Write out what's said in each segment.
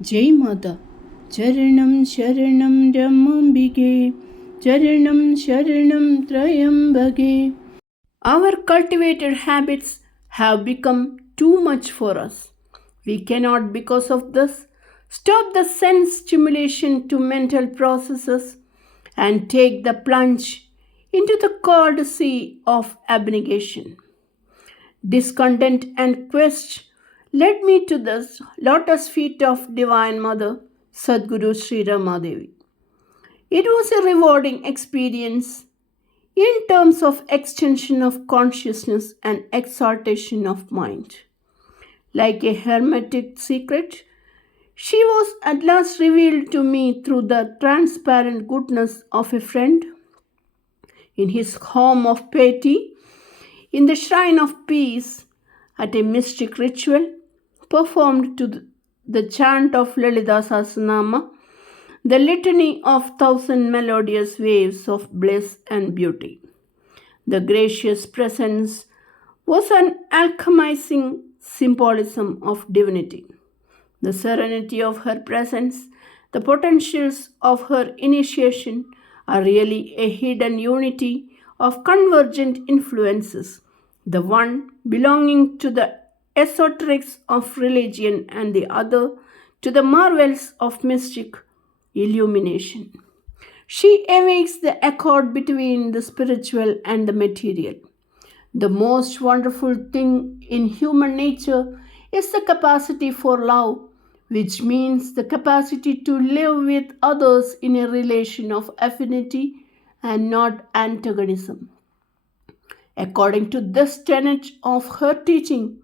Jai Mata. Charanam Sharanam Ramambige. Charanam Sharanam Trayambage. Our cultivated habits have become too much for us. We cannot, because of this, stop the sense stimulation to mental processes and take the plunge into the cold sea of abnegation. Discontent and quest led me to the lotus feet of Divine Mother, Sadguru Sri Rama Devi. It was a rewarding experience in terms of extension of consciousness and exaltation of mind. Like a hermetic secret, she was at last revealed to me through the transparent goodness of a friend in his home of piety, in the shrine of peace, at a mystic ritual performed to the chant of Lalita Sahasranama, the litany of thousand melodious waves of bliss and beauty. The gracious presence was an alchemizing symbolism of divinity. The serenity of her presence, the potentials of her initiation are really a hidden unity of convergent influences, the one belonging to the esoterics of religion and the other to the marvels of mystic illumination. She awakes the accord between the spiritual and the material. The most wonderful thing in human nature is the capacity for love, which means the capacity to live with others in a relation of affinity and not antagonism. According to this tenet of her teaching,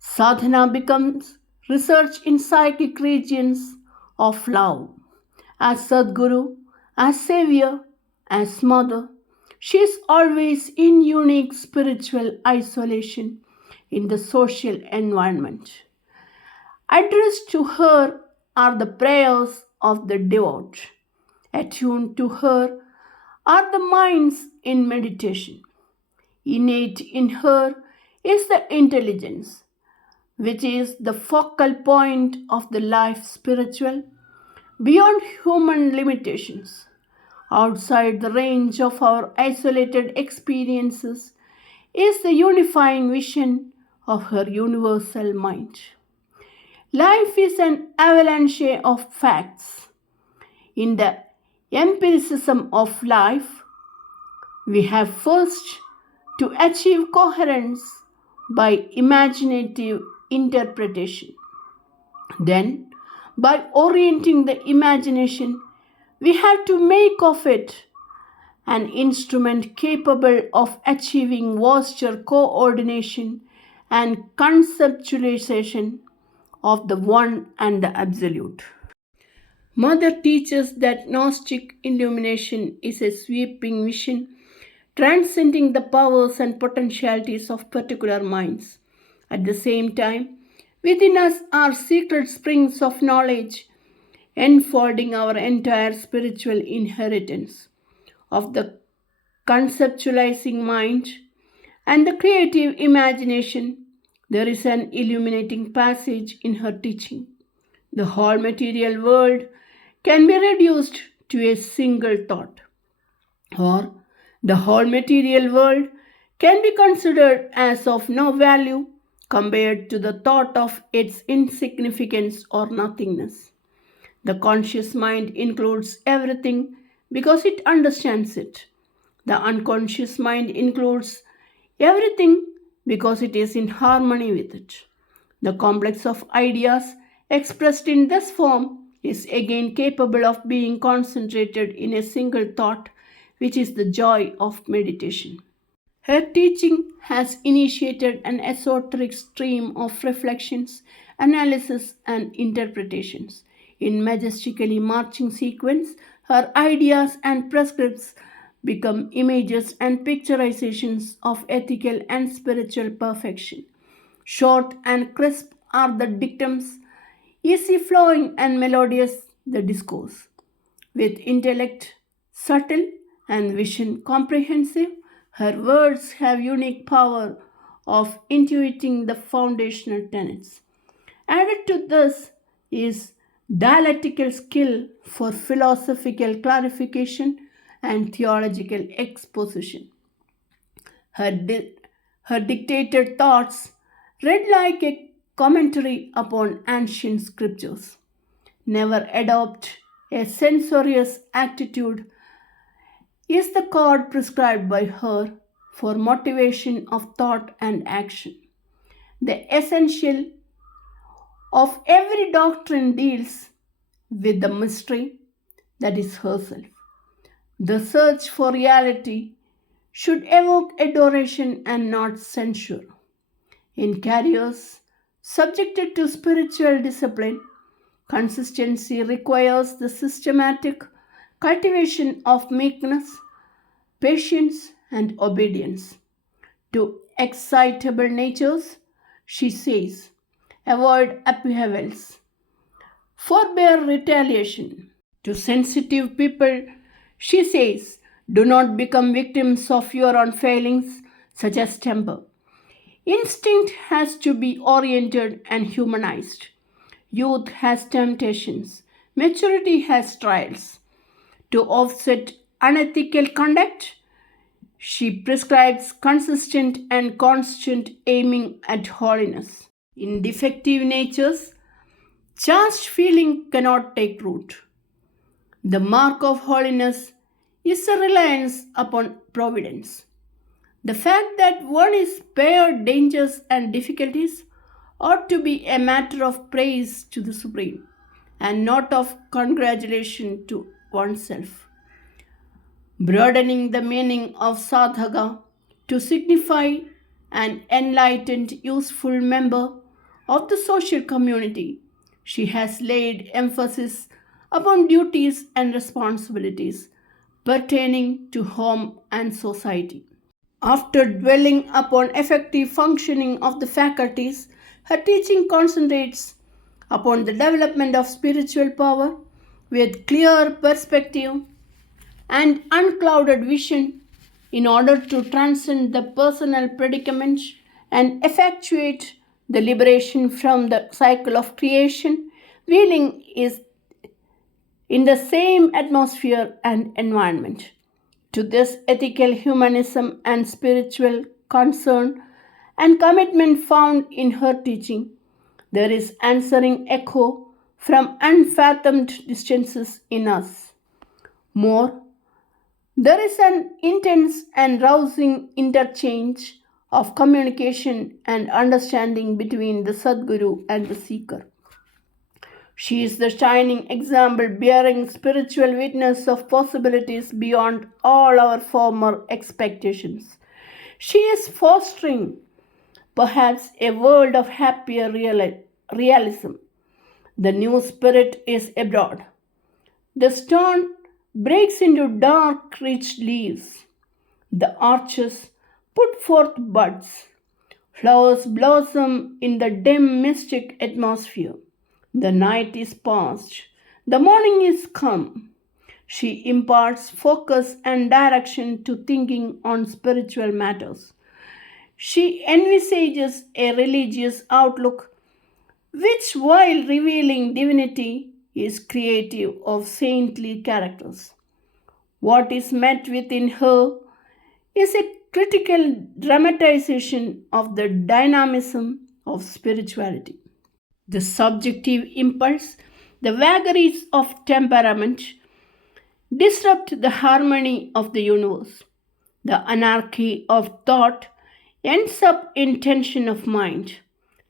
sadhana becomes research in psychic regions of love. As Sadguru, as Savior, as Mother, she is always in unique spiritual isolation in the social environment. Addressed to her are the prayers of the devout. Attuned to her are the minds in meditation. Innate in her is the intelligence, which is the focal point of the life spiritual, beyond human limitations, outside the range of our isolated experiences, is the unifying vision of her universal mind. Life is an avalanche of facts. In the empiricism of life, we have first to achieve coherence by imaginative interpretation. Then, by orienting the imagination, we have to make of it an instrument capable of achieving vaster coordination and conceptualization of the one and the absolute. Mother teaches that Gnostic illumination is a sweeping vision transcending the powers and potentialities of particular minds. At the same time, within us are secret springs of knowledge enfolding our entire spiritual inheritance of the conceptualizing mind and the creative imagination. There is an illuminating passage in her teaching. The whole material world can be reduced to a single thought, or the whole material world can be considered as of no value compared to the thought of its insignificance or nothingness. The conscious mind includes everything because it understands it. The unconscious mind includes everything because it is in harmony with it. The complex of ideas expressed in this form is again capable of being concentrated in a single thought, which is the joy of meditation. Her teaching has initiated an esoteric stream of reflections, analysis, and interpretations. In majestically marching sequence, her ideas and prescripts become images and picturizations of ethical and spiritual perfection. Short and crisp are the dictums, easy flowing and melodious the discourse. With intellect subtle and vision comprehensive, her words have unique power of intuiting the foundational tenets. Added to this, is dialectical skill for philosophical clarification and theological exposition. Her, di- Her dictated thoughts read like a commentary upon ancient scriptures. Never adopt a censorious attitude is the code prescribed by her for motivation of thought and action. The essential of every doctrine deals with the mystery that is herself. The search for reality should evoke adoration and not censure. In careers subjected to spiritual discipline, consistency requires the systematic cultivation of meekness, patience, and obedience. To excitable natures, she says, avoid upheavals, forbear retaliation. To sensitive people, she says, do not become victims of your own failings, such as temper. Instinct has to be oriented and humanized. Youth has temptations. Maturity has trials. To offset unethical conduct, she prescribes consistent and constant aiming at holiness. In defective natures, chaste feeling cannot take root. The mark of holiness is a reliance upon providence. The fact that one is spared dangers and difficulties ought to be a matter of praise to the Supreme and not of congratulation to oneself. Broadening the meaning of sadhaka to signify an enlightened, useful member of the social community, she has laid emphasis upon duties and responsibilities pertaining to home and society. After dwelling upon effective functioning of the faculties, her teaching concentrates upon the development of spiritual power with clear perspective and unclouded vision in order to transcend the personal predicament and effectuate the liberation from the cycle of creation, wheeling is in the same atmosphere and environment. To this ethical humanism and spiritual concern and commitment found in her teaching, there is answering echo from unfathomed distances in us. More, there is an intense and rousing interchange of communication and understanding between the Sadguru and the seeker. She is the shining example bearing spiritual witness of possibilities beyond all our former expectations. She is fostering perhaps a world of happier realism. The new spirit is abroad. The stone breaks into dark, rich leaves. The arches put forth buds. Flowers blossom in the dim, mystic atmosphere. The night is past. The morning is come. She imparts focus and direction to thinking on spiritual matters. She envisages a religious outlook which, while revealing divinity, is creative of saintly characters. What is met within her is a critical dramatization of the dynamism of spirituality. The subjective impulse, the vagaries of temperament disrupt the harmony of the universe. The anarchy of thought ends up in tension of mind.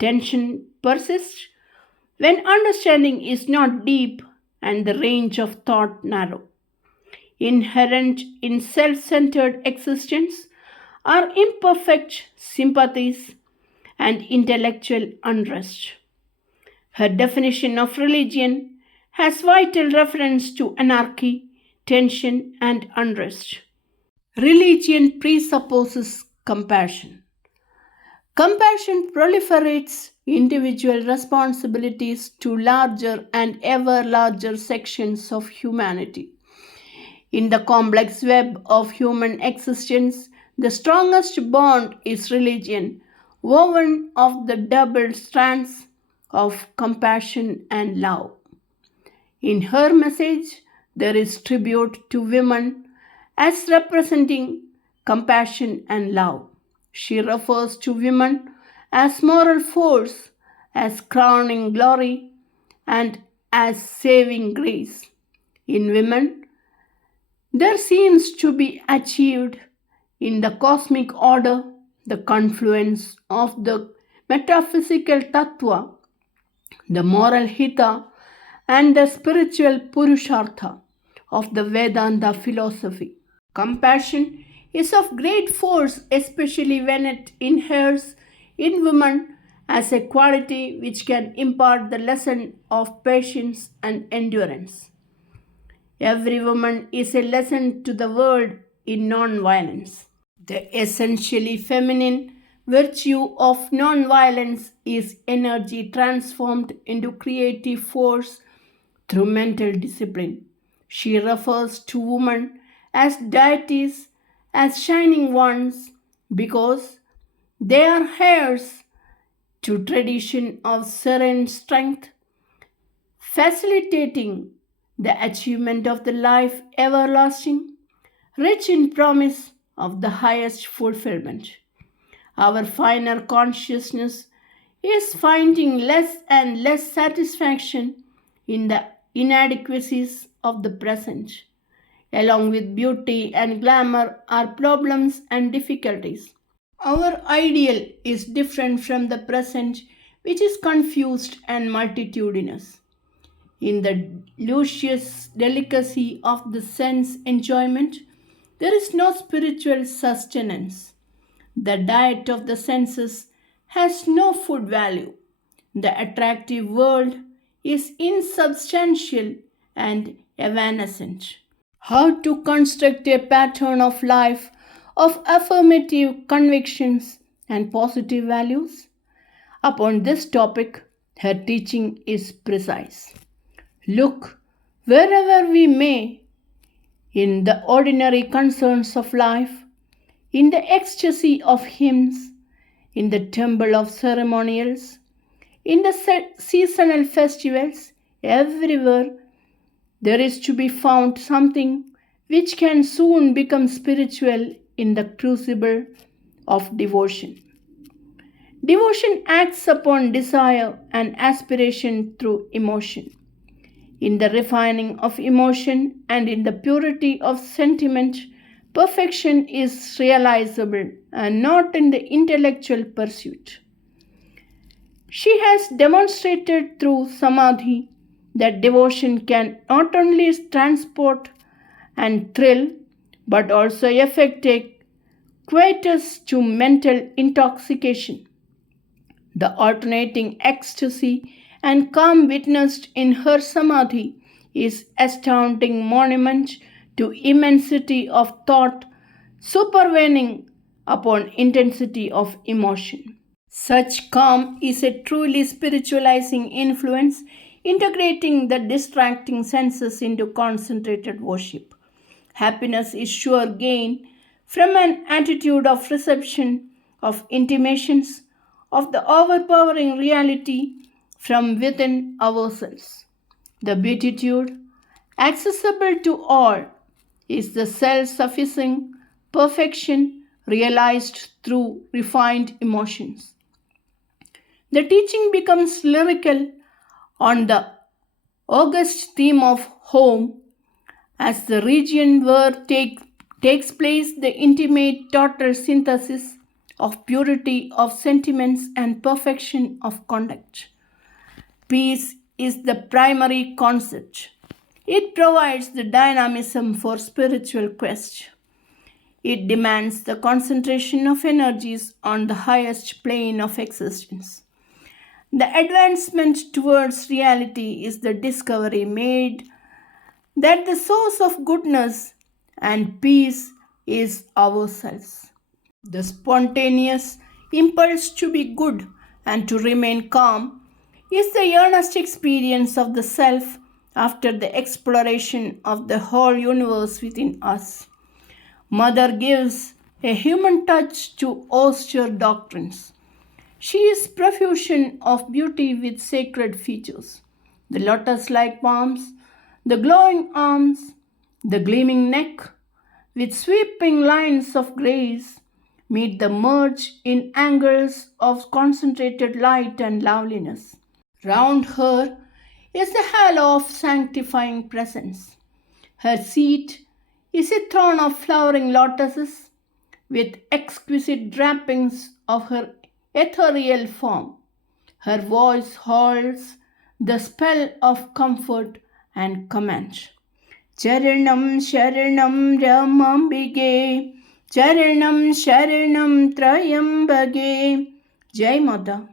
Tension persists when understanding is not deep and the range of thought narrow. Inherent in self centered existence are imperfect sympathies and intellectual unrest. Her definition of religion has vital reference to anarchy, tension, and unrest. Religion presupposes compassion. Compassion proliferates individual responsibilities to larger and ever larger sections of humanity. In the complex web of human existence, the strongest bond is religion, woven of the double strands of compassion and love. In her message, there is tribute to women as representing compassion and love. She refers to women as moral force, as crowning glory, and as saving grace. In women, there seems to be achieved in the cosmic order the confluence of the metaphysical tattva, the moral hita, and the spiritual purushartha of the Vedanta philosophy. Compassion is of great force, especially when it inheres in women as a quality which can impart the lesson of patience and endurance. Every woman is a lesson to the world in non-violence. The essentially feminine virtue of non-violence is energy transformed into creative force through mental discipline. She refers to women as deities, as shining ones, because they are heirs to tradition of serene strength, facilitating the achievement of the life everlasting, rich in promise of the highest fulfillment. Our finer consciousness is finding less and less satisfaction in the inadequacies of the present. Along with beauty and glamour are problems and difficulties. Our ideal is different from the present, which is confused and multitudinous. In the luscious delicacy of the sense enjoyment, there is no spiritual sustenance. The diet of the senses has no food value. The attractive world is insubstantial and evanescent. How to construct a pattern of life of affirmative convictions and positive values? Upon this topic, her teaching is precise. Look wherever we may in the ordinary concerns of life, in the ecstasy of hymns, in the temple of ceremonials, in the seasonal festivals, everywhere there is to be found something which can soon become spiritual in the crucible of devotion. Devotion acts upon desire and aspiration through emotion. In the refining of emotion and in the purity of sentiment, perfection is realizable and not in the intellectual pursuit. She has demonstrated through samadhi that devotion can not only transport and thrill but also effect a quietus to mental intoxication. The alternating ecstasy and calm witnessed in her samadhi is astounding monument to immensity of thought supervening upon intensity of emotion. Such calm is a truly spiritualizing influence, integrating the distracting senses into concentrated worship. Happiness is sure gain from an attitude of reception, of intimations, of the overpowering reality from within ourselves. The beatitude, accessible to all, is the self-sufficing perfection realized through refined emotions. The teaching becomes lyrical on the august theme of home as the region where takes place the intimate total synthesis of purity of sentiments and perfection of conduct. Peace is the primary concept. It provides the dynamism for spiritual quest. It demands the concentration of energies on the highest plane of existence. The advancement towards reality is the discovery made that the source of goodness and peace is ourselves. The spontaneous impulse to be good and to remain calm is the earnest experience of the self after the exploration of the whole universe within us. Mother gives a human touch to austere doctrines. She is profusion of beauty with sacred features. The lotus-like palms, the glowing arms, the gleaming neck, with sweeping lines of grace, meet the merge in angles of concentrated light and loveliness. Round her is the halo of sanctifying presence. Her seat is a throne of flowering lotuses with exquisite drapings of her ethereal form. Her voice holds the spell of comfort and command. Charanam Sharanam Ramambige Charanam Sharanam Trayambage. Jai Mata.